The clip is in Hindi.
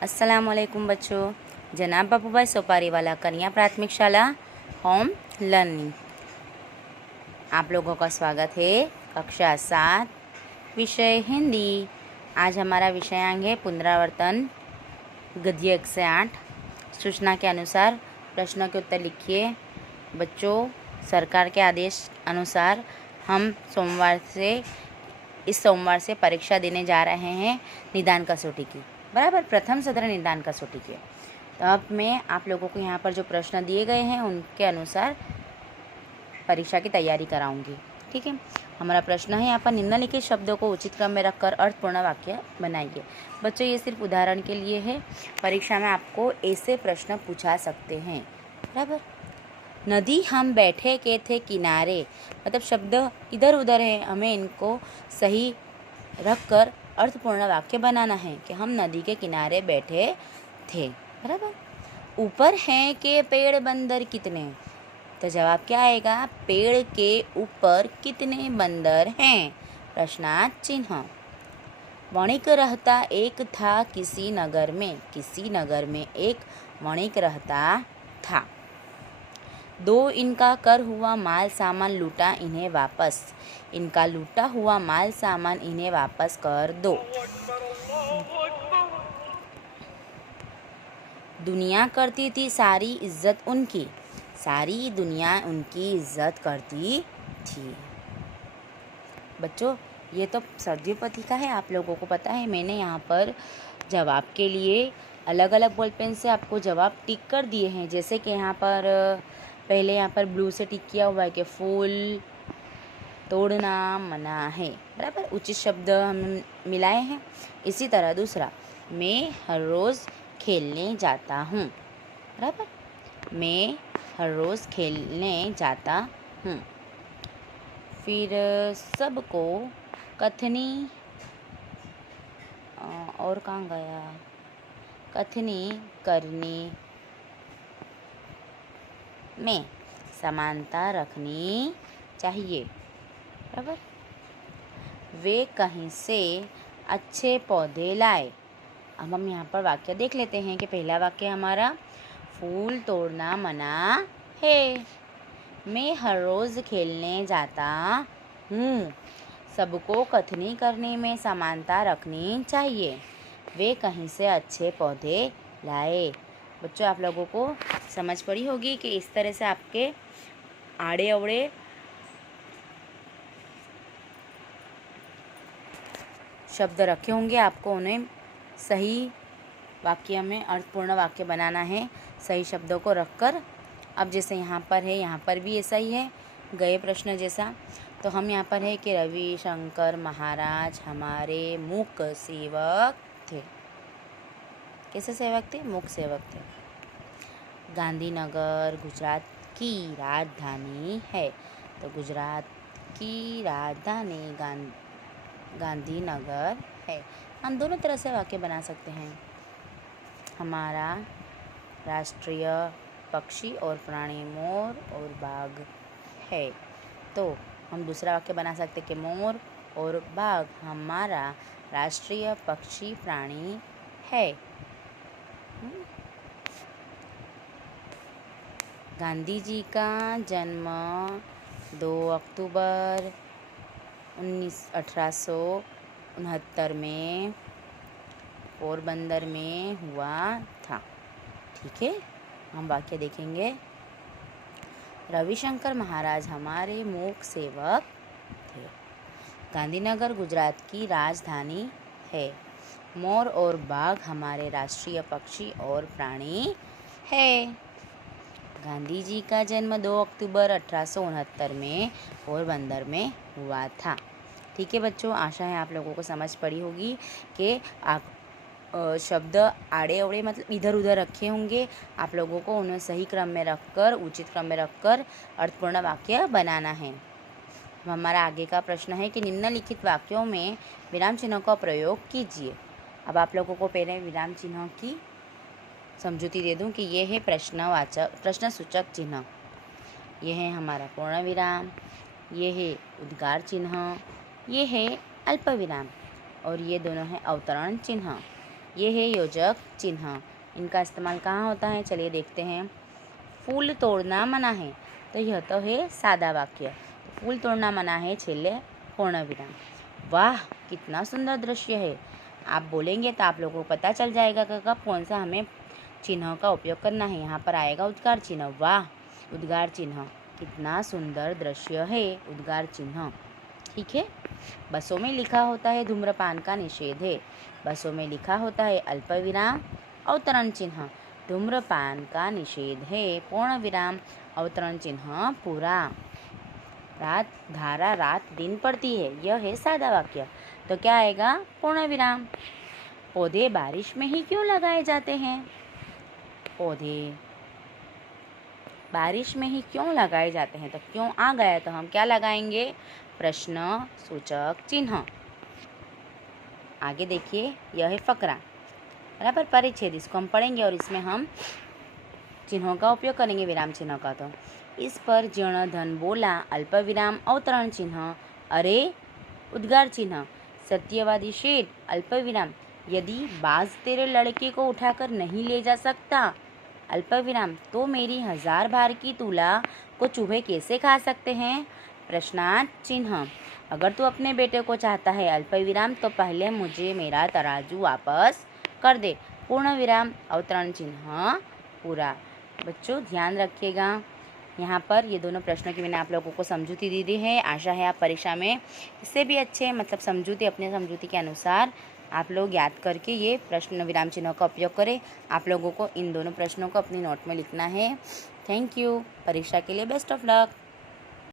अस्सलामुअलैकुम बच्चों। जनाब बाबूभाई सोपारीवाला कन्या प्राथमिक शाला होम लर्निंग, आप लोगों का स्वागत है। कक्षा 7 विषय हिंदी। आज हमारा विषयांक है पुनरावर्तन गद्य 1 से 8। सूचना के अनुसार प्रश्नों के उत्तर लिखिए। बच्चों, सरकार के आदेश अनुसार हम इस सोमवार से परीक्षा देने जा रहे हैं निदान कसौटी की, बराबर, प्रथम सत्र निदान कसौटी के। तो अब मैं आप लोगों को यहाँ पर जो प्रश्न दिए गए हैं उनके अनुसार परीक्षा की तैयारी कराऊंगी। ठीक है। हमारा प्रश्न है यहाँ पर, निम्नलिखित शब्दों को उचित क्रम में रखकर अर्थपूर्ण वाक्य बनाइए। बच्चों, ये सिर्फ उदाहरण के लिए है, परीक्षा में आपको ऐसे प्रश्न पूछा सकते हैं, बराबर। नदी हम बैठे के थे किनारे, मतलब शब्द इधर उधर है, हमें इनको सही रखकर अर्थपूर्ण वाक्य बनाना है कि हम नदी के किनारे बैठे थे, बराबर। ऊपर हैं के पेड़ बंदर कितने, तो जवाब क्या आएगा, पेड़ के ऊपर कितने बंदर हैं, प्रश्नार्थ चिन्ह। वणिक रहता एक था किसी नगर में एक वणिक रहता था। 2 इनका कर हुआ माल सामान लूटा इन्हें वापस, इनका लूटा हुआ माल सामान इन्हें वापस कर दो। दुनिया करती थी सारी इज्जत उनकी, सारी दुनिया उनकी इज्जत करती थी। बच्चों, ये तो सद्योपति का है, आप लोगों को पता है। मैंने यहाँ पर जवाब के लिए अलग अलग बॉल पेन से आपको जवाब टिक कर दिए हैं। जैसे कि यहाँ पर पहले यहाँ पर ब्लू से टिक किया हुआ है कि फूल तोड़ना मना है, बराबर, उचित शब्द हम मिलाए हैं। इसी तरह दूसरा, मैं हर रोज़ खेलने जाता हूँ, बराबर, मैं हर रोज़ खेलने जाता हूँ। फिर सबको कथनी, और कहाँ गया, कथनी करने में समानता रखनी चाहिए, बराबर। वे कहीं से अच्छे पौधे लाए। अब हम यहाँ पर वाक्य देख लेते हैं कि पहला वाक्य हमारा, फूल तोड़ना मना है, मैं हर रोज़ खेलने जाता हूँ, सबको कथनी करने में समानता रखनी चाहिए, वे कहीं से अच्छे पौधे लाए। बच्चों, आप लोगों को समझ पड़ी होगी कि इस तरह से आपके आड़े अवड़े शब्द रखे होंगे, आपको उन्हें सही वाक्य में अर्थपूर्ण वाक्य बनाना है, सही शब्दों को रखकर। अब जैसे यहाँ पर है, यहाँ पर भी ऐसा ही है, गए प्रश्न जैसा। तो हम यहाँ पर है कि रविशंकर महाराज हमारे मूक सेवक थे। कैसे सेवक थे, मूक सेवक थे। गांधीनगर गुजरात की राजधानी है, तो गुजरात की राजधानी गांधीनगर है। हम दोनों तरह से वाक्य बना सकते हैं। हमारा राष्ट्रीय पक्षी और प्राणी मोर और बाघ है, तो हम दूसरा वाक्य बना सकते हैं कि मोर और बाघ हमारा राष्ट्रीय पक्षी प्राणी है। गांधी जी का जन्म 2 अक्टूबर 1869 में पोरबंदर में हुआ था। ठीक है। हम वाक्य देखेंगे, रविशंकर महाराज हमारे मूक सेवक थे। गांधीनगर गुजरात की राजधानी है। मोर और बाघ हमारे राष्ट्रीय पक्षी और प्राणी है। गांधी जी का जन्म 2 अक्टूबर 1869 में पोरबंदर में हुआ था। ठीक है बच्चों, आशा है आप लोगों को समझ पड़ी होगी कि आप शब्द आड़े अवड़े मतलब इधर उधर रखे होंगे, आप लोगों को उन्हें सही क्रम में रखकर, उचित क्रम में रखकर अर्थपूर्ण वाक्य बनाना है। हमारा आगे का प्रश्न है कि निम्नलिखित वाक्यों में विराम चिन्हों का प्रयोग कीजिए। अब आप लोगों को पहले विराम चिन्हों की समझूती दे दूं कि ये है प्रश्न सूचक चिन्ह, ये है हमारा पूर्ण विराम, ये है उद्गार चिन्ह, ये है अल्प विराम और ये दोनों है अवतरण चिन्ह। ये है योजक चिन्ह। इनका इस्तेमाल कहाँ होता है, चलिए देखते हैं। फूल तोड़ना मना है, तो यह तो है सादा वाक्य। तो फूल तोड़ना मना है, छेल्ले पूर्ण विराम। वाह कितना सुंदर दृश्य है। आप बोलेंगे तो आप लोगों को पता चल जाएगा कि कब कौन सा हमें चिन्हों का उपयोग करना है। यहाँ पर आएगा उद्गार चिन्ह। वाह उद्गार चिन्ह, कितना सुंदर दृश्य है उद्गार चिन्ह। ठीक है। बसों में लिखा होता है धूम्रपान का निषेध है। बसों में लिखा होता है अल्प विराम अवतरण चिन्ह धूम्रपान का निषेध है, पूर्ण विराम अवतरण चिन्ह पूरा। रात धारा रात दिन पड़ती है, यह है सादा वाक्य। तो क्या आएगा, पूर्ण विराम। पौधे बारिश में ही क्यों लगाए जाते हैं, पौधे बारिश में ही क्यों लगाए जाते हैं। तो क्यों आ गया, तो हम क्या लगाएंगे, प्रश्न सूचक चिन्ह। आगे देखिए, यह है फकरा, बराबर, परिच्छेद, इसको हम पढ़ेंगे और इसमें हम चिन्हों का उपयोग करेंगे, विराम चिन्हों का। तो इस पर जन बोला, अल्प विराम अवतरण चिन्ह, अरे उद्गार चिन्ह, सत्यवादी शेर, अल्प विराम, यदि बाज तेरे लड़के को उठाकर नहीं ले जा सकता, अल्प विराम, तो मेरी 1000 भार की तुला को चूहे कैसे खा सकते हैं, प्रश्नार्थ चिन्ह, अगर तू अपने बेटे को चाहता है, अल्प विराम, तो पहले मुझे मेरा तराजू वापस कर दे, पूर्ण विराम अवतरण चिन्ह पूरा। बच्चों ध्यान रखिएगा, यहाँ पर ये दोनों प्रश्नों की मैंने आप लोगों को समझूती दी दी है। आशा है आप परीक्षा में इससे भी अच्छे मतलब समझूती, अपने समझूती के अनुसार आप लोग याद करके ये प्रश्न विराम चिन्हों का उपयोग करें। आप लोगों को इन दोनों प्रश्नों को अपनी नोट में लिखना है। Thank you. परीक्षा के लिए बेस्ट ऑफ लक।